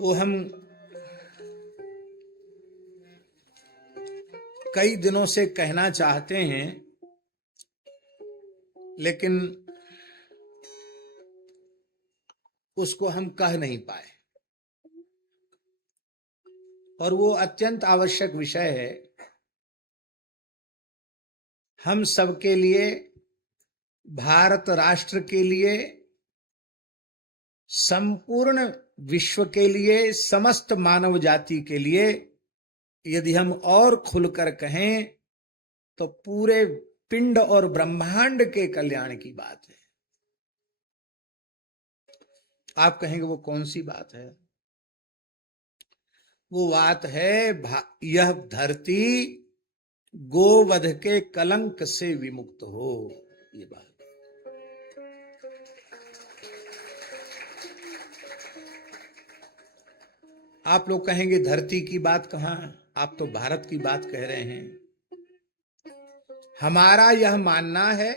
वो हम कई दिनों से कहना चाहते हैं, लेकिन उसको हम कह नहीं पाए। और वो अत्यंत आवश्यक विषय है हम सबके लिए, भारत राष्ट्र के लिए, संपूर्ण विश्व के लिए, समस्त मानव जाति के लिए। यदि हम और खुलकर कहें तो पूरे पिंड और ब्रह्मांड के कल्याण की बात है। आप कहेंगे वो कौन सी बात है? वो बात है यह धरती गोवध के कलंक से विमुक्त हो। ये बात आप लोग कहेंगे धरती की बात कहां? आप तो भारत की बात कह रहे हैं। हमारा यह मानना है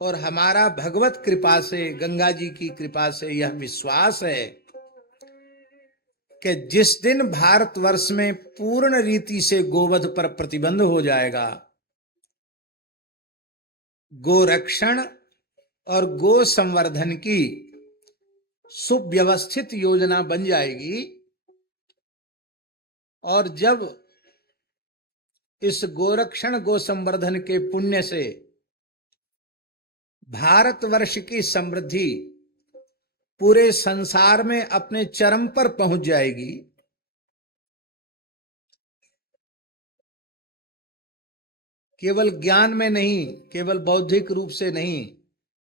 और हमारा भगवत कृपा से, गंगा जी की कृपा से यह विश्वास है कि जिस दिन भारतवर्ष में पूर्ण रीति से गोवध पर प्रतिबंध हो जाएगा, गोरक्षण और गो संवर्धन की सुव्यवस्थित योजना बन जाएगी, और जब इस गोरक्षण गो संवर्धन के पुण्य से भारतवर्ष की समृद्धि पूरे संसार में अपने चरम पर पहुंच जाएगी, केवल ज्ञान में नहीं, केवल बौद्धिक रूप से नहीं,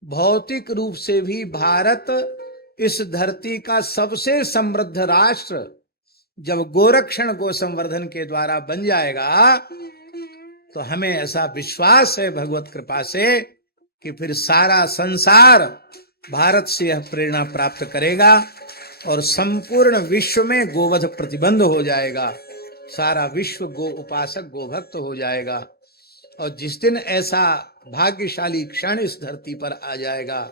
भौतिक रूप से भी भारत इस धरती का सबसे समृद्ध राष्ट्र जब गोरक्षण गो संवर्धन के द्वारा बन जाएगा, तो हमें ऐसा विश्वास है भगवत कृपा से कि फिर सारा संसार भारत से यह प्रेरणा प्राप्त करेगा और संपूर्ण विश्व में गोवध प्रतिबंध हो जाएगा। सारा विश्व गो उपासक, गोभक्त हो जाएगा। और जिस दिन ऐसा भाग्यशाली क्षण इस धरती पर आ जाएगा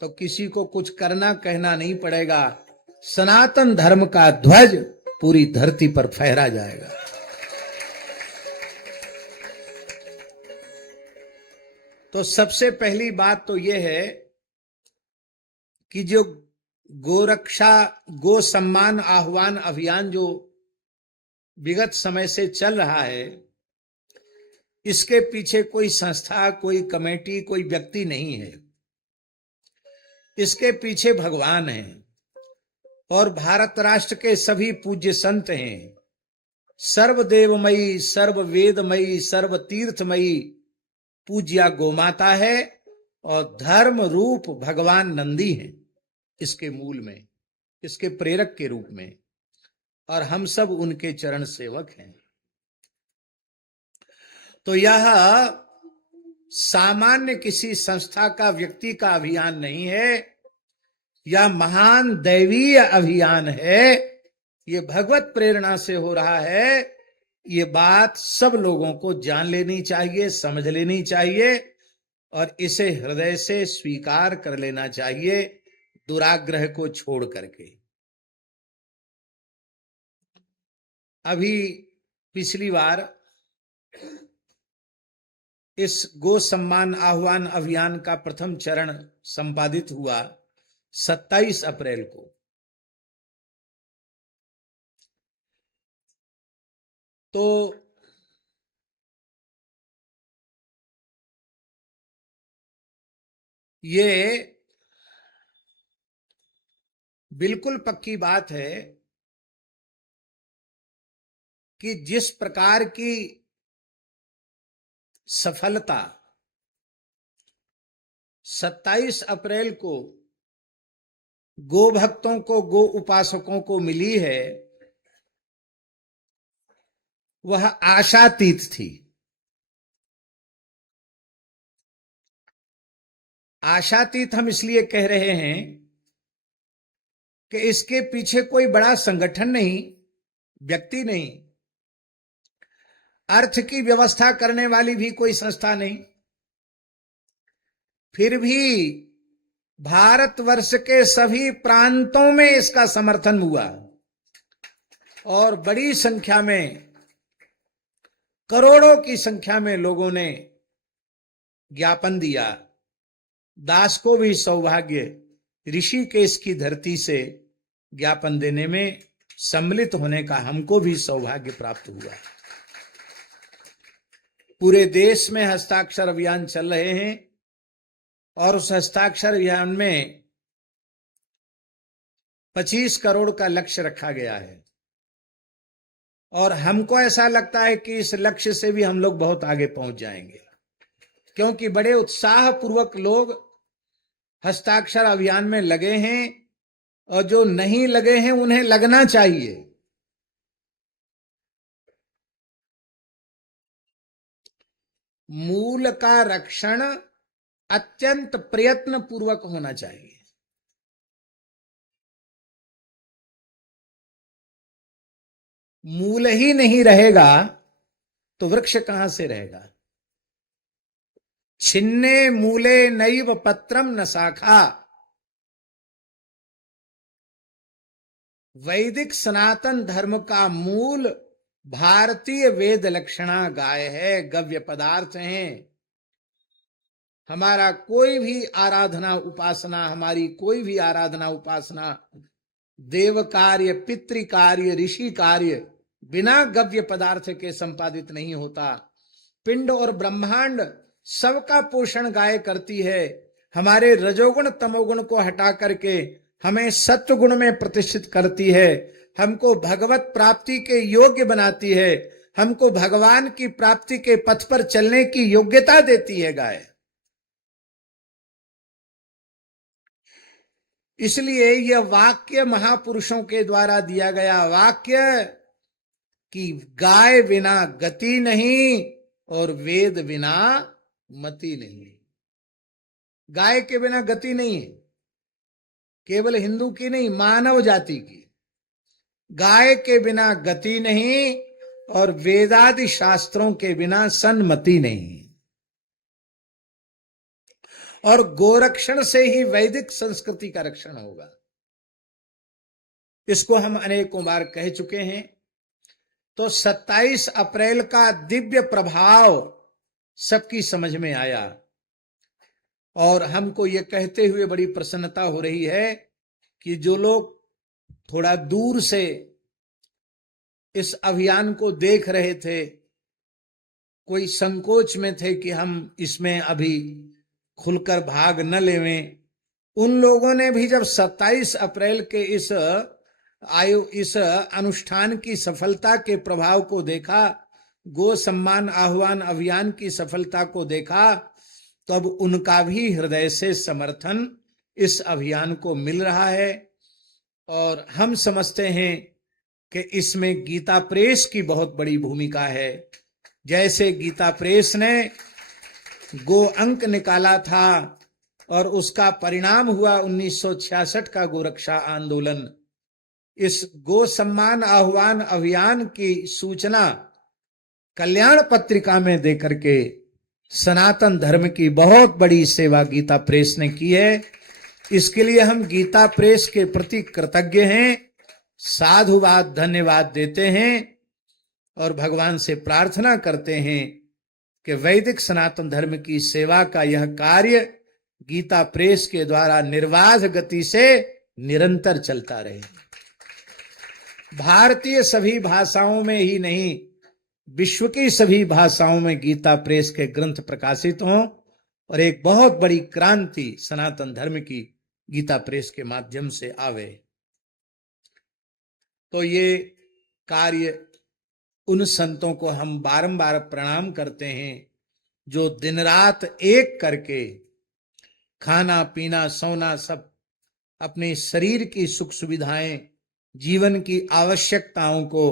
तो किसी को कुछ करना कहना नहीं पड़ेगा। सनातन धर्म का ध्वज पूरी धरती पर फहरा जाएगा। तो सबसे पहली बात तो यह है कि जो गोरक्षा गो सम्मान आह्वान अभियान जो विगत समय से चल रहा है, इसके पीछे कोई संस्था, कोई कमेटी, कोई व्यक्ति नहीं है। इसके पीछे भगवान हैं और भारत राष्ट्र के सभी पूज्य संत हैं। सर्वदेवमयी, सर्ववेदमयी, सर्वतीर्थमयी पूज्या गोमाता है और धर्म रूप भगवान नंदी हैं इसके मूल में, इसके प्रेरक के रूप में, और हम सब उनके चरण सेवक हैं। तो यह सामान्य किसी संस्था का, व्यक्ति का अभियान नहीं है, यह महान दैवीय अभियान है। ये भगवत प्रेरणा से हो रहा है। ये बात सब लोगों को जान लेनी चाहिए, समझ लेनी चाहिए और इसे हृदय से स्वीकार कर लेना चाहिए, दुराग्रह को छोड़ करके। अभी पिछली बार इस गो सम्मान आह्वान अभियान का प्रथम चरण संपादित हुआ 27 अप्रैल को। तो ये बिल्कुल पक्की बात है कि जिस प्रकार की सफलता 27 अप्रैल को गो भक्तों को, गो उपासकों को मिली है, वह आशातीत थी। आशातीत हम इसलिए कह रहे हैं कि इसके पीछे कोई बड़ा संगठन नहीं, व्यक्ति नहीं, अर्थ की व्यवस्था करने वाली भी कोई संस्था नहीं। फिर भी भारतवर्ष के सभी प्रांतों में इसका समर्थन हुआ और बड़ी संख्या में, करोड़ों की संख्या में लोगों ने ज्ञापन दिया। दास को भी सौभाग्य ऋषिकेश की धरती से ज्ञापन देने में सम्मिलित होने का हमको भी सौभाग्य प्राप्त हुआ। पूरे देश में हस्ताक्षर अभियान चल रहे हैं और उस हस्ताक्षर अभियान में 25 करोड़ का लक्ष्य रखा गया है और हमको ऐसा लगता है कि इस लक्ष्य से भी हम लोग बहुत आगे पहुंच जाएंगे, क्योंकि बड़े उत्साह पूर्वक लोग हस्ताक्षर अभियान में लगे हैं और जो नहीं लगे हैं उन्हें लगना चाहिए। मूल का रक्षण अत्यंत प्रयत्न पूर्वक होना चाहिए। मूल ही नहीं रहेगा तो वृक्ष कहां से रहेगा। छिन्ने मूले नैव पत्रम न शाखा। वैदिक सनातन धर्म का मूल भारतीय वेद लक्षणा गाय है, गव्य पदार्थ हैं। हमारा कोई भी आराधना उपासना, हमारी कोई भी आराधना उपासना, देव कार्य, पितृ कार्य, ऋषि कार्य बिना गव्य पदार्थ के संपादित नहीं होता। पिंड और ब्रह्मांड सबका पोषण गाय करती है। हमारे रजोगुण तमोगुण को हटा करके हमें सत्वगुण में प्रतिष्ठित करती है, हमको भगवत प्राप्ति के योग्य बनाती है, हमको भगवान की प्राप्ति के पथ पर चलने की योग्यता देती है गाय। इसलिए यह वाक्य महापुरुषों के द्वारा दिया गया वाक्य कि गाय बिना गति नहीं और वेद बिना मति नहीं। गाय के बिना गति नहीं है, केवल हिंदू की नहीं, मानव जाति की। गाय के बिना गति नहीं और वेदादि शास्त्रों के बिना सन्मति नहीं। और गोरक्षण से ही वैदिक संस्कृति का रक्षण होगा। इसको हम अनेकों बार कह चुके हैं। तो 27 अप्रैल का दिव्य प्रभाव सबकी समझ में आया और हमको ये कहते हुए बड़ी प्रसन्नता हो रही है कि जो लोग थोड़ा दूर से इस अभियान को देख रहे थे, कोई संकोच में थे कि हम इसमें अभी खुलकर भाग न लेवें, उन लोगों ने भी जब 27 अप्रैल के इस अनुष्ठान की सफलता के प्रभाव को देखा, गो सम्मान आह्वान अभियान की सफलता को देखा, तब उनका भी हृदय से समर्थन इस अभियान को मिल रहा है। और हम समझते हैं कि इसमें गीता प्रेस की बहुत बड़ी भूमिका है। जैसे गीता प्रेस ने गो अंक निकाला था और उसका परिणाम हुआ 1966 का गोरक्षा आंदोलन। इस गो सम्मान आह्वान अभियान की सूचना कल्याण पत्रिका में देकर के सनातन धर्म की बहुत बड़ी सेवा गीता प्रेस ने की है। इसके लिए हम गीता प्रेस के प्रति कृतज्ञ हैं, साधुवाद धन्यवाद देते हैं और भगवान से प्रार्थना करते हैं कि वैदिक सनातन धर्म की सेवा का यह कार्य गीता प्रेस के द्वारा निर्बाध गति से निरंतर चलता रहे। भारतीय सभी भाषाओं में ही नहीं, विश्व की सभी भाषाओं में गीता प्रेस के ग्रंथ प्रकाशित हों और एक बहुत बड़ी क्रांति सनातन धर्म की गीता प्रेस के माध्यम से आवे। तो ये कार्य उन संतों को हम बारंबार प्रणाम करते हैं जो दिन रात एक करके खाना पीना सोना सब अपने शरीर की सुख सुविधाएं, जीवन की आवश्यकताओं को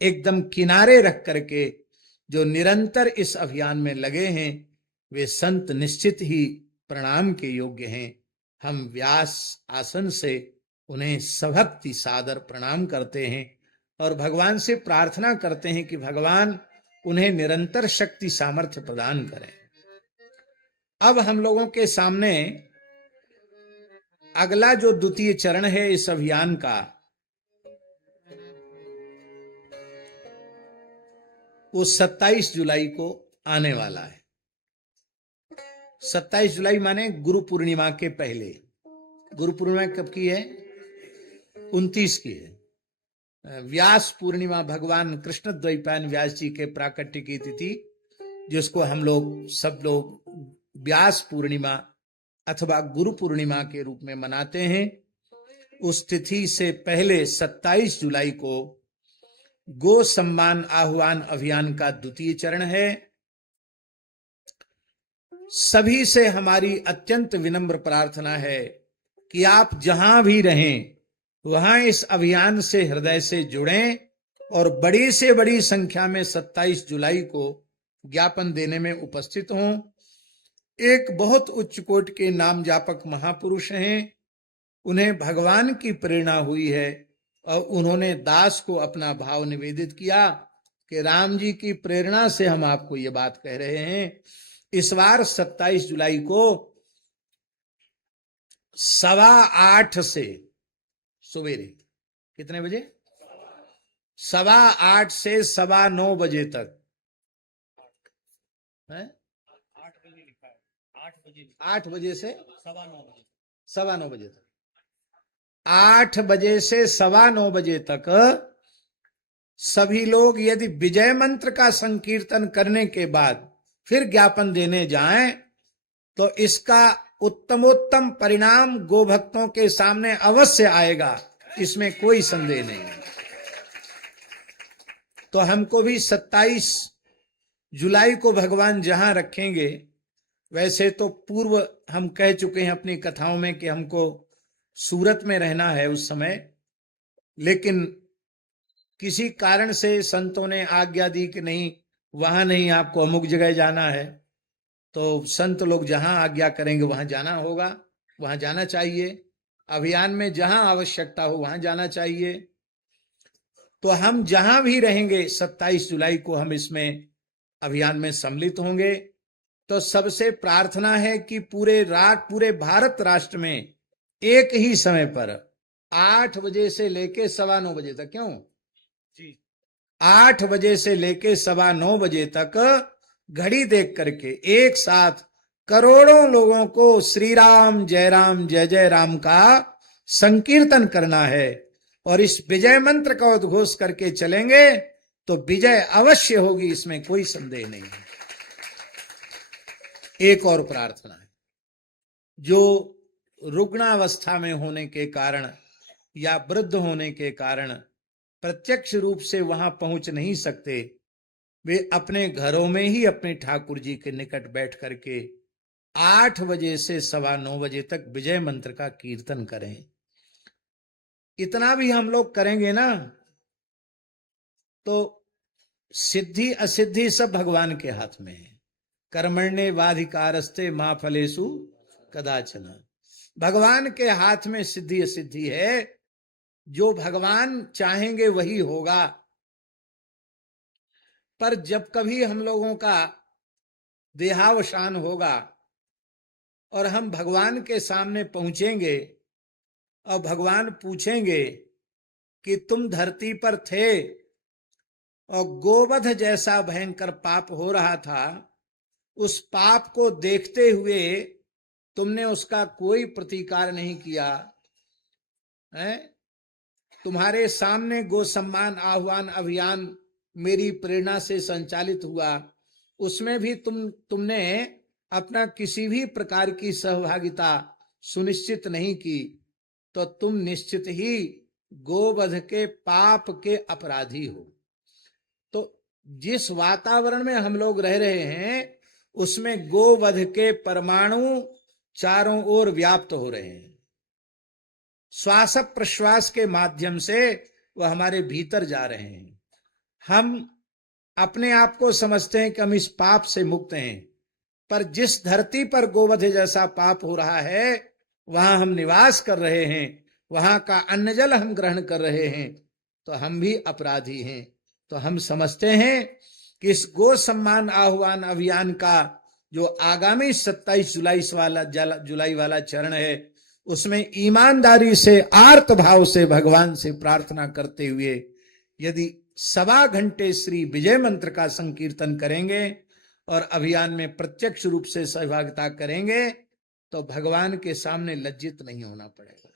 एकदम किनारे रख करके जो निरंतर इस अभियान में लगे हैं, वे संत निश्चित ही प्रणाम के योग्य हैं। हम व्यास आसन से उन्हें सभक्ति सादर प्रणाम करते हैं और भगवान से प्रार्थना करते हैं कि भगवान उन्हें निरंतर शक्ति सामर्थ्य प्रदान करें। अब हम लोगों के सामने अगला जो द्वितीय चरण है इस अभियान का, वो 27 जुलाई को आने वाला है। 27 जुलाई माने गुरु पूर्णिमा के पहले। गुरु पूर्णिमा कब की है? 29 की है। व्यास पूर्णिमा, भगवान कृष्ण द्वैपायन व्यास जी के प्राकट्य की तिथि, जिसको हम लोग सब लोग व्यास पूर्णिमा अथवा गुरु पूर्णिमा के रूप में मनाते हैं। उस तिथि से पहले 27 जुलाई को गो सम्मान आह्वान अभियान का द्वितीय चरण है। सभी से हमारी अत्यंत विनम्र प्रार्थना है कि आप जहां भी रहें वहां इस अभियान से हृदय से जुड़ें और बड़ी से बड़ी संख्या में 27 जुलाई को ज्ञापन देने में उपस्थित हों। एक बहुत उच्च कोटि के नाम जापक महापुरुष हैं, उन्हें भगवान की प्रेरणा हुई है और उन्होंने दास को अपना भाव निवेदित किया कि राम जी की प्रेरणा से हम आपको ये बात कह रहे हैं। इस बार 27 जुलाई को 8:15 से सवेरे कितने बजे? 8:15 से 9:15 बजे तक है। 8 बजे से 9:15 बजे तक, 8 बजे से 9:15 बजे तक सभी लोग यदि विजय मंत्र का संकीर्तन करने के बाद फिर ज्ञापन देने जाएं तो इसका उत्तमोत्तम परिणाम गोभक्तों के सामने अवश्य आएगा, इसमें कोई संदेह नहीं है। तो हमको भी 27 जुलाई को भगवान जहां रखेंगे, वैसे तो पूर्व हम कह चुके हैं अपनी कथाओं में कि हमको सूरत में रहना है उस समय, लेकिन किसी कारण से संतों ने आज्ञा दी कि नहीं, वहां नहीं, आपको अमुक जगह जाना है। तो संत लोग जहां आज्ञा करेंगे वहां जाना होगा, वहां जाना चाहिए। अभियान में जहां आवश्यकता हो वहां जाना चाहिए। तो हम जहां भी रहेंगे 27 जुलाई को हम इसमें अभियान में सम्मिलित होंगे। तो सबसे प्रार्थना है कि पूरे भारत राष्ट्र में एक ही समय पर 8 बजे से लेके 9:15 बजे तक, क्यों जी, 8 बजे से लेके 9:15 बजे तक घड़ी देख करके एक साथ करोड़ों लोगों को श्री राम जय जय राम का संकीर्तन करना है और इस विजय मंत्र का उद्घोष करके चलेंगे तो विजय अवश्य होगी, इसमें कोई संदेह नहीं है। एक और प्रार्थना है, जो रुग्णावस्था में होने के कारण या वृद्ध होने के कारण प्रत्यक्ष रूप से वहां पहुंच नहीं सकते, वे अपने घरों में ही अपने ठाकुर जी के निकट बैठ करके 8 बजे से 9:15 बजे तक विजय मंत्र का कीर्तन करें। इतना भी हम लोग करेंगे ना तो सिद्धि असिद्धि सब भगवान के हाथ में है। कर्मण्ये वाधिकारस्ते मां फलेषु कदाचन। भगवान के हाथ में सिद्धि असिद्धि है, जो भगवान चाहेंगे वही होगा। पर जब कभी हम लोगों का देहावसान होगा और हम भगवान के सामने पहुंचेंगे और भगवान पूछेंगे कि तुम धरती पर थे और गोवध जैसा भयंकर पाप हो रहा था, उस पाप को देखते हुए तुमने उसका कोई प्रतिकार नहीं किया है। तुम्हारे सामने गो सम्मान आह्वान अभियान मेरी प्रेरणा से संचालित हुआ, उसमें भी तुमने अपना किसी भी प्रकार की सहभागिता सुनिश्चित नहीं की, तो तुम निश्चित ही गोवध के पाप के अपराधी हो। तो जिस वातावरण में हम लोग रह रहे हैं उसमें गोवध के परमाणु चारों ओर व्याप्त हो रहे हैं। श्वास प्रश्वास के माध्यम से वह हमारे भीतर जा रहे हैं। हम अपने आप को समझते हैं कि हम इस पाप से मुक्त हैं, पर जिस धरती पर गोवध जैसा पाप हो रहा है वहां हम निवास कर रहे हैं, वहां का अन्न जल हम ग्रहण कर रहे हैं, तो हम भी अपराधी हैं। तो हम समझते हैं कि इस गो सम्मान आह्वान अभियान का जो आगामी 27 जुलाई वाला चरण है, उसमें ईमानदारी से, आर्त भाव से भगवान से प्रार्थना करते हुए यदि 1.25 घंटे श्री विजय मंत्र का संकीर्तन करेंगे और अभियान में प्रत्यक्ष रूप से सहभागिता करेंगे तो भगवान के सामने लज्जित नहीं होना पड़ेगा।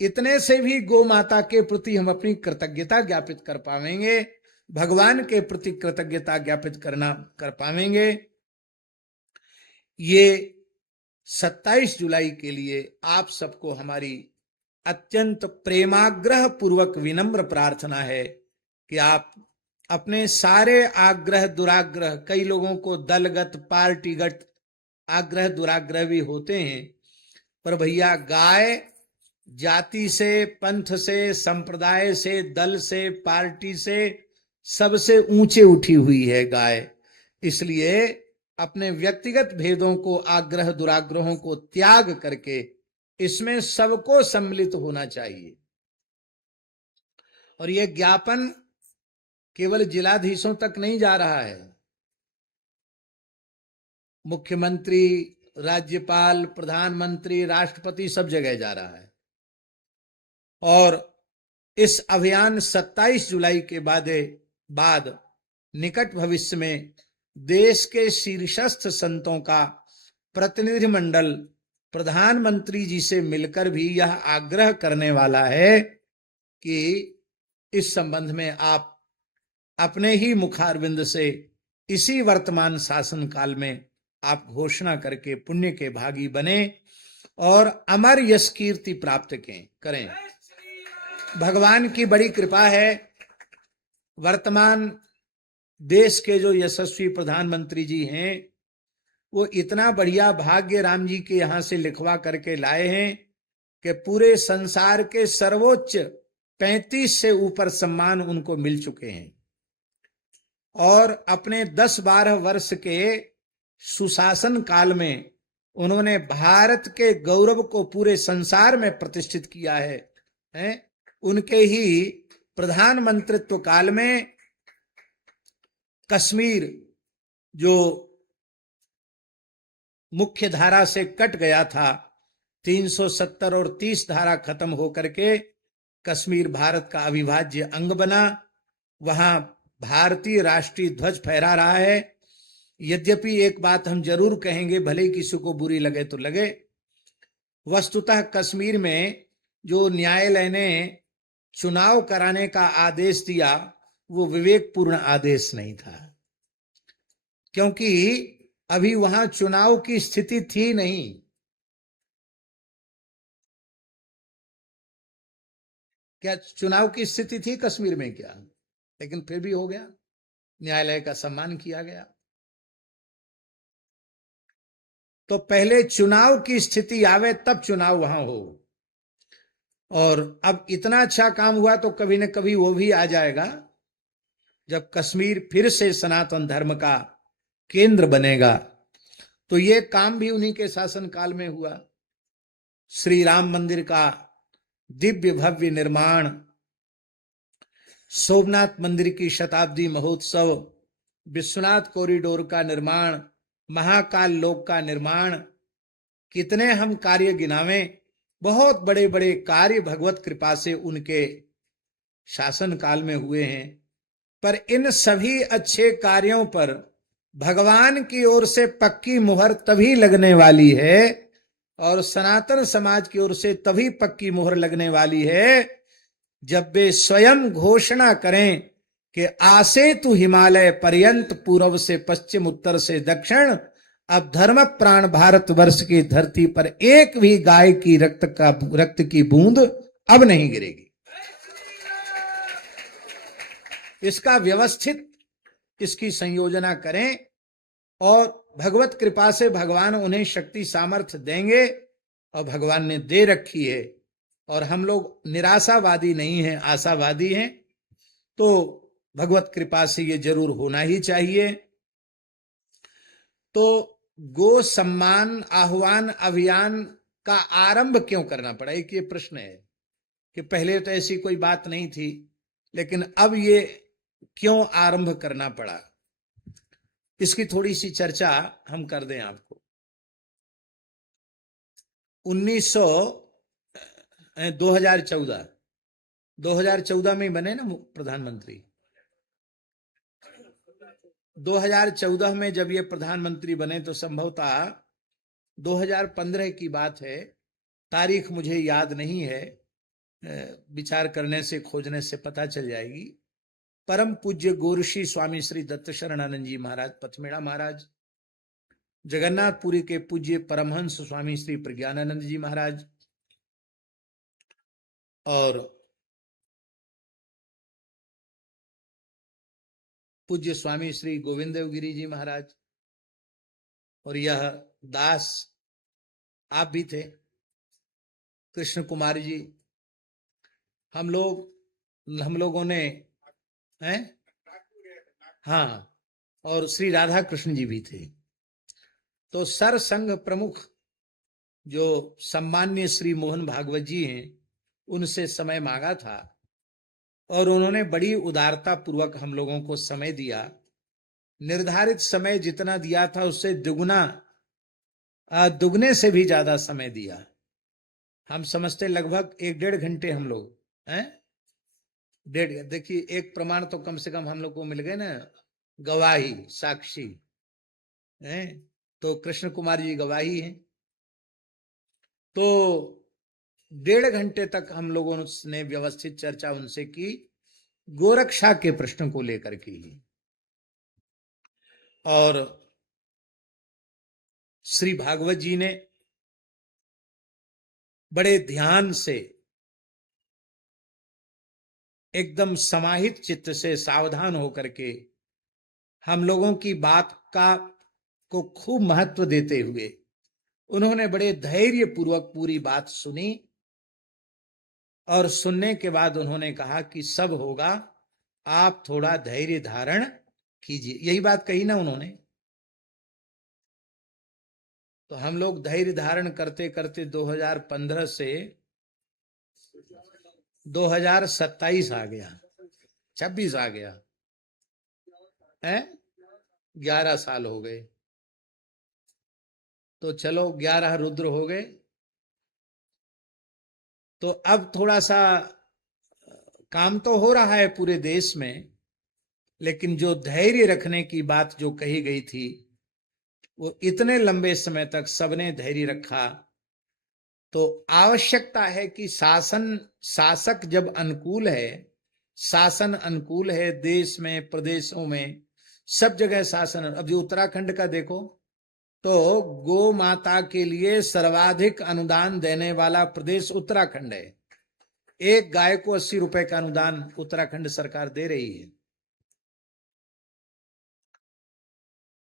इतने से भी गौ माता के प्रति हम अपनी कृतज्ञता ज्ञापित कर पाएंगे, भगवान के प्रति कृतज्ञता ज्ञापित कर पाएंगे। ये 27 जुलाई के लिए आप सबको हमारी अत्यंत प्रेमाग्रह पूर्वक विनम्र प्रार्थना है कि आप अपने सारे आग्रह दुराग्रह, कई लोगों को दलगत पार्टीगत आग्रह दुराग्रह भी होते हैं, पर भैया गाय जाति से, पंथ से, संप्रदाय से, दल से, पार्टी से सबसे ऊंचे उठी हुई है गाय। इसलिए अपने व्यक्तिगत भेदों को, आग्रह दुराग्रहों को त्याग करके इसमें सबको सम्मिलित होना चाहिए। और यह ज्ञापन केवल जिलाधीशों तक नहीं जा रहा है, मुख्यमंत्री, राज्यपाल, प्रधानमंत्री, राष्ट्रपति सब जगह जा रहा है। और इस अभियान 27 जुलाई के बाद निकट भविष्य में देश के शीर्षस्थ संतों का प्रतिनिधिमंडल प्रधानमंत्री जी से मिलकर भी यह आग्रह करने वाला है कि इस संबंध में आप अपने ही मुखारविंद से इसी वर्तमान शासन काल में आप घोषणा करके पुण्य के भागी बने और अमर यश कीर्ति प्राप्त करें। भगवान की बड़ी कृपा है, वर्तमान देश के जो यशस्वी प्रधानमंत्री जी हैं वो इतना बढ़िया भाग्य राम जी के यहां से लिखवा करके लाए हैं कि पूरे संसार के सर्वोच्च 35 से ऊपर सम्मान उनको मिल चुके हैं और अपने 10-12 वर्ष के सुशासन काल में उन्होंने भारत के गौरव को पूरे संसार में प्रतिष्ठित किया है। उनके ही प्रधानमंत्रित्व काल में कश्मीर जो मुख्य धारा से कट गया था, 370 और 30 धारा खत्म होकर के कश्मीर भारत का अविभाज्य अंग बना। वहां भारतीय राष्ट्रीय ध्वज फहरा रहा है। यद्यपि एक बात हम जरूर कहेंगे, भले ही किसी को बुरी लगे तो लगे, वस्तुतः कश्मीर में जो न्यायालय ने चुनाव कराने का आदेश दिया वो विवेकपूर्ण आदेश नहीं था, क्योंकि अभी वहां चुनाव की स्थिति थी नहीं। क्या चुनाव की स्थिति थी कश्मीर में? क्या, लेकिन फिर भी हो गया, न्यायालय का सम्मान किया गया। तो पहले चुनाव की स्थिति आवे तब चुनाव वहां हो। और अब इतना अच्छा काम हुआ तो कभी न कभी वो भी आ जाएगा जब कश्मीर फिर से सनातन धर्म का केंद्र बनेगा। तो ये काम भी उन्हीं के शासन काल में हुआ। श्री राम मंदिर का दिव्य भव्य निर्माण, सोमनाथ मंदिर की शताब्दी महोत्सव, विश्वनाथ कॉरिडोर का निर्माण, महाकाल लोक का निर्माण, कितने हम कार्य गिनावें। बहुत बड़े बड़े कार्य भगवत कृपा से उनके शासन काल में हुए हैं। पर इन सभी अच्छे कार्यों पर भगवान की ओर से पक्की मुहर तभी लगने वाली है और सनातन समाज की ओर से तभी पक्की मुहर लगने वाली है जब वे स्वयं घोषणा करें कि आसे तू हिमालय पर्यंत, पूर्व से पश्चिम, उत्तर से दक्षिण, अब धर्म प्राण भारतवर्ष की धरती पर एक भी गाय की रक्त की बूंद अब नहीं गिरेगी। इसका व्यवस्थित इसकी संयोजना करें और भगवत कृपा से भगवान उन्हें शक्ति सामर्थ्य देंगे और भगवान ने दे रखी है। और हम लोग निराशावादी नहीं हैं, आशावादी हैं। तो भगवत कृपा से ये जरूर होना ही चाहिए। तो गो सम्मान आह्वान अभियान का आरंभ क्यों करना पड़ा, एक ये प्रश्न है कि पहले तो ऐसी कोई बात नहीं थी, लेकिन अब ये क्यों आरंभ करना पड़ा, इसकी थोड़ी सी चर्चा हम कर दें आपको। 2014 में बने ना प्रधानमंत्री। 2014 में जब ये प्रधानमंत्री बने तो संभवतः 2015 की बात है, तारीख मुझे याद नहीं है, विचार करने से खोजने से पता चल जाएगी। परम पूज्य गोऋषि स्वामी श्री दत्त शरणानंद जी महाराज पथमेड़ा महाराज, जगन्नाथपुरी के पूज्य परमहंस स्वामी श्री प्रज्ञानानंद जी महाराज और पूज्य स्वामी श्री गोविंद देवगिरी जी महाराज, और यह दास आप भी थे, कृष्ण कुमार जी, हम लोगों ने हैं, हाँ, और श्री राधा कृष्ण जी भी थे। तो सर संघ प्रमुख जो सम्मान्य श्री मोहन भागवत जी हैं, उनसे समय मांगा था और उन्होंने बड़ी उदारता पूर्वक हम लोगों को समय दिया। निर्धारित समय जितना दिया था उससे दुगने से भी ज्यादा समय दिया। हम समझते लगभग 1-1.5 घंटे हम लोग हैं, देखिए एक प्रमाण तो कम से कम हम लोग को मिल गए ना, गवाही साक्षी हैं, तो कृष्ण कुमार जी गवाही हैं। तो 1.5 घंटे तक हम लोगों ने व्यवस्थित चर्चा उनसे की, गोरक्षा के प्रश्न को लेकर की, और श्री भागवत जी ने बड़े ध्यान से एकदम समाहित चित्त से सावधान होकर के हम लोगों की बात को खूब महत्व देते हुए उन्होंने बड़े धैर्य पूर्वक पूरी बात सुनी, और सुनने के बाद उन्होंने कहा कि सब होगा, आप थोड़ा धैर्य धारण कीजिए। यही बात कही ना उन्होंने। तो हम लोग धैर्य धारण करते करते 2015 से 2027 आ गया, 26 आ गया है, 11 साल हो गए। तो चलो 11 रुद्र हो गए। तो अब थोड़ा सा काम तो हो रहा है पूरे देश में, लेकिन जो धैर्य रखने की बात जो कही गई थी वो इतने लंबे समय तक सबने धैर्य रखा। तो आवश्यकता है कि शासक जब अनुकूल है, शासन अनुकूल है देश में, प्रदेशों में, सब जगह शासन। अब जो उत्तराखंड का देखो तो गौ माता के लिए सर्वाधिक अनुदान देने वाला प्रदेश उत्तराखंड है। एक गाय को 80 रुपए का अनुदान उत्तराखंड सरकार दे रही है।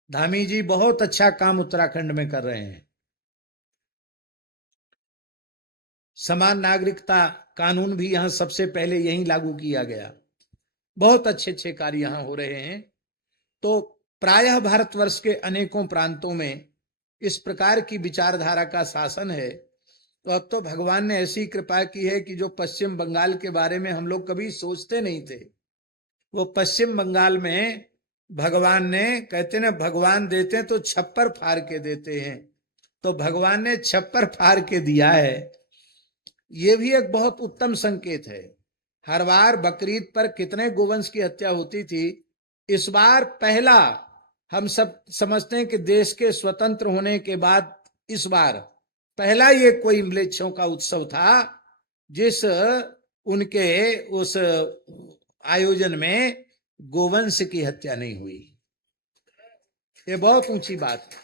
धामी जी बहुत अच्छा काम उत्तराखंड में कर रहे हैं। समान नागरिकता कानून भी यहां सबसे पहले यहीं लागू किया गया। बहुत अच्छे अच्छे कार्य यहां हो रहे हैं। तो प्रायः भारतवर्ष के अनेकों प्रांतों में इस प्रकार की विचारधारा का शासन है। तो अब तो भगवान ने ऐसी कृपा की है कि जो पश्चिम बंगाल के बारे में हम लोग कभी सोचते नहीं थे, वो पश्चिम बंगाल में भगवान ने, कहते ना भगवान देते तो छप्पर फाड़ के देते हैं, तो भगवान ने छप्पर फाड़ के दिया है। ये भी एक बहुत उत्तम संकेत है। हर बार बकरीद पर कितने गोवंश की हत्या होती थी, इस बार पहला, हम सब समझते हैं कि देश के स्वतंत्र होने के बाद इस बार पहला ये कोई म्लेच्छों का उत्सव था जिस उनके उस आयोजन में गोवंश की हत्या नहीं हुई। ये बहुत ऊंची बात है।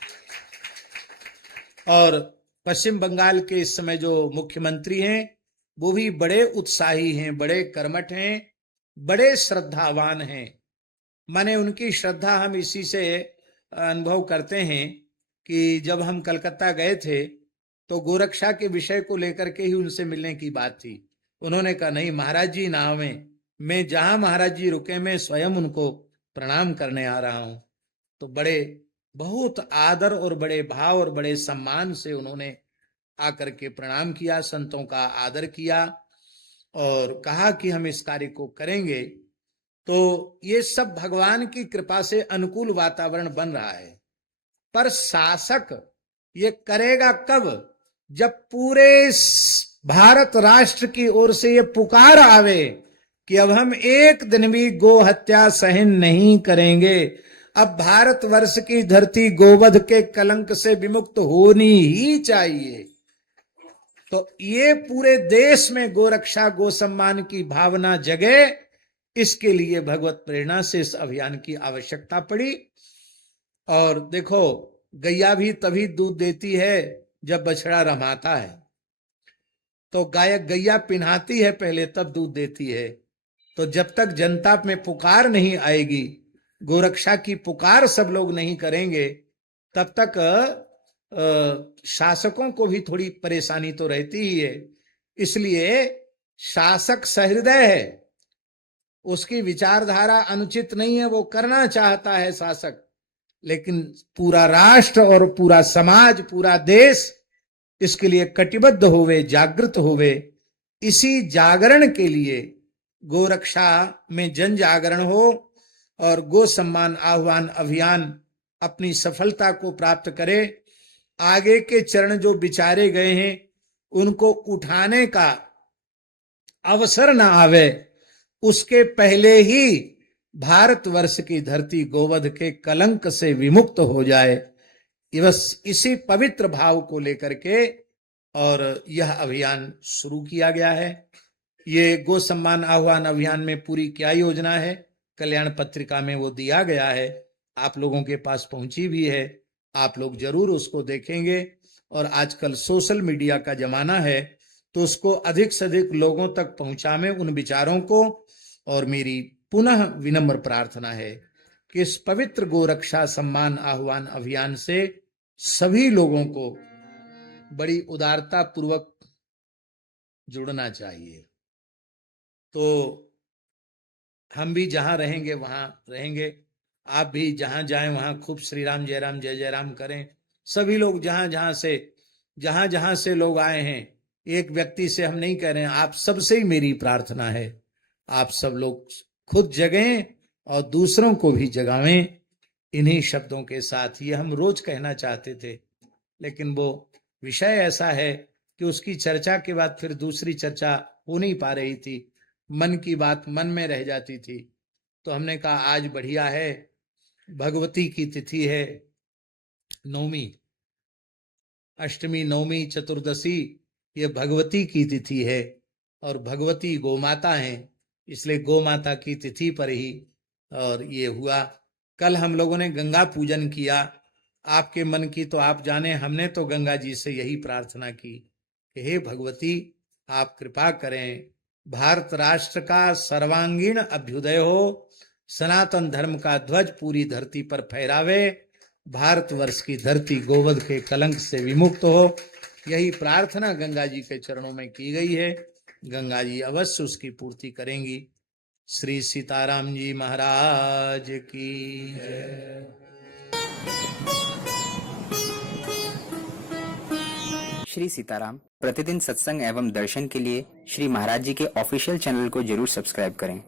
और पश्चिम बंगाल के इस समय जो मुख्यमंत्री हैं वो भी बड़े उत्साही हैं, बड़े कर्मठ हैं, बड़े श्रद्धावान हैं। माने उनकी श्रद्धा हम इसी से अनुभव करते हैं कि जब हम कलकत्ता गए थे तो गोरक्षा के विषय को लेकर के ही उनसे मिलने की बात थी। उन्होंने कहा नहीं महाराज जी ना आवें, मैं जहां महाराज जी रुके मैं स्वयं उनको प्रणाम करने आ रहा हूं। तो बड़े बहुत आदर और बड़े भाव और बड़े सम्मान से उन्होंने आकर के प्रणाम किया, संतों का आदर किया और कहा कि हम इस कार्य को करेंगे। तो ये सब भगवान की कृपा से अनुकूल वातावरण बन रहा है। पर शासक ये करेगा कब, जब पूरे भारत राष्ट्र की ओर से ये पुकार आवे कि अब हम एक दिन भी गो हत्या सहन नहीं करेंगे, अब भारतवर्ष की धरती गोवध के कलंक से विमुक्त होनी ही चाहिए, तो ये पूरे देश में गोरक्षा गो सम्मान की भावना जगे। इसके लिए भगवत प्रेरणा से इस अभियान की आवश्यकता पड़ी। और देखो, गैया भी तभी दूध देती है जब बछड़ा रमाता है, तो गायक गैया पिन्हाती है पहले, तब दूध देती है। तो जब तक जनता में पुकार नहीं आएगी, गोरक्षा की पुकार सब लोग नहीं करेंगे, तब तक शासकों को भी थोड़ी परेशानी तो रहती ही है। इसलिए शासक सहृदय है, उसकी विचारधारा अनुचित नहीं है, वो करना चाहता है शासक, लेकिन पूरा राष्ट्र और पूरा समाज, पूरा देश इसके लिए कटिबद्ध होवे, जागृत होवे। इसी जागरण के लिए गोरक्षा में जन जागरण हो और गो सम्मान आह्वान अभियान अपनी सफलता को प्राप्त करे। आगे के चरण जो विचारे गए हैं उनको उठाने का अवसर न आवे, उसके पहले ही भारतवर्ष की धरती गोवध के कलंक से विमुक्त हो जाए। बस इसी पवित्र भाव को लेकर के और यह अभियान शुरू किया गया है। ये गो सम्मान आह्वान अभियान में पूरी क्या योजना है, कल्याण पत्रिका में वो दिया गया है, आप लोगों के पास पहुंची भी है, आप लोग जरूर उसको देखेंगे। और आजकल सोशल मीडिया का जमाना है, तो उसको अधिक से अधिक लोगों तक पहुंचावे उन विचारों को। और मेरी पुनः विनम्र प्रार्थना है कि इस पवित्र गोरक्षा सम्मान आह्वान अभियान से सभी लोगों को बड़ी उदारता पूर्वक जुड़ना चाहिए। तो हम भी जहां रहेंगे वहां रहेंगे, आप भी जहां जाएं वहां खूब श्री राम जय राम जय जय राम करें। सभी लोग जहां जहां से लोग आए हैं, एक व्यक्ति से हम नहीं कह रहे हैं, आप सबसे ही मेरी प्रार्थना है, आप सब लोग खुद जगें और दूसरों को भी जगावें। इन्हीं शब्दों के साथ ये हम रोज कहना चाहते थे, लेकिन वो विषय ऐसा है कि उसकी चर्चा के बाद फिर दूसरी चर्चा हो नहीं पा रही थी, मन की बात मन में रह जाती थी। तो हमने कहा आज बढ़िया है, भगवती की तिथि है, नवमी, अष्टमी, नवमी, चतुर्दशी, ये भगवती की तिथि है और भगवती गोमाता है, इसलिए गोमाता की तिथि पर ही और ये हुआ। कल हम लोगों ने गंगा पूजन किया, आपके मन की तो आप जाने, हमने तो गंगा जी से यही प्रार्थना की कि हे भगवती आप कृपा करें, भारत राष्ट्र का सर्वांगीण अभ्युदय हो, सनातन धर्म का ध्वज पूरी धरती पर फहरावे, भारतवर्ष की धरती गोवध के कलंक से विमुक्त हो। यही प्रार्थना गंगा जी के चरणों में की गई है, गंगा जी अवश्य उसकी पूर्ति करेंगी। श्री सीताराम जी महाराज की जय। श्री सीताराम प्रतिदिन सत्संग एवं दर्शन के लिए श्री महाराज जी के ऑफिशियल चैनल को जरूर सब्सक्राइब करें।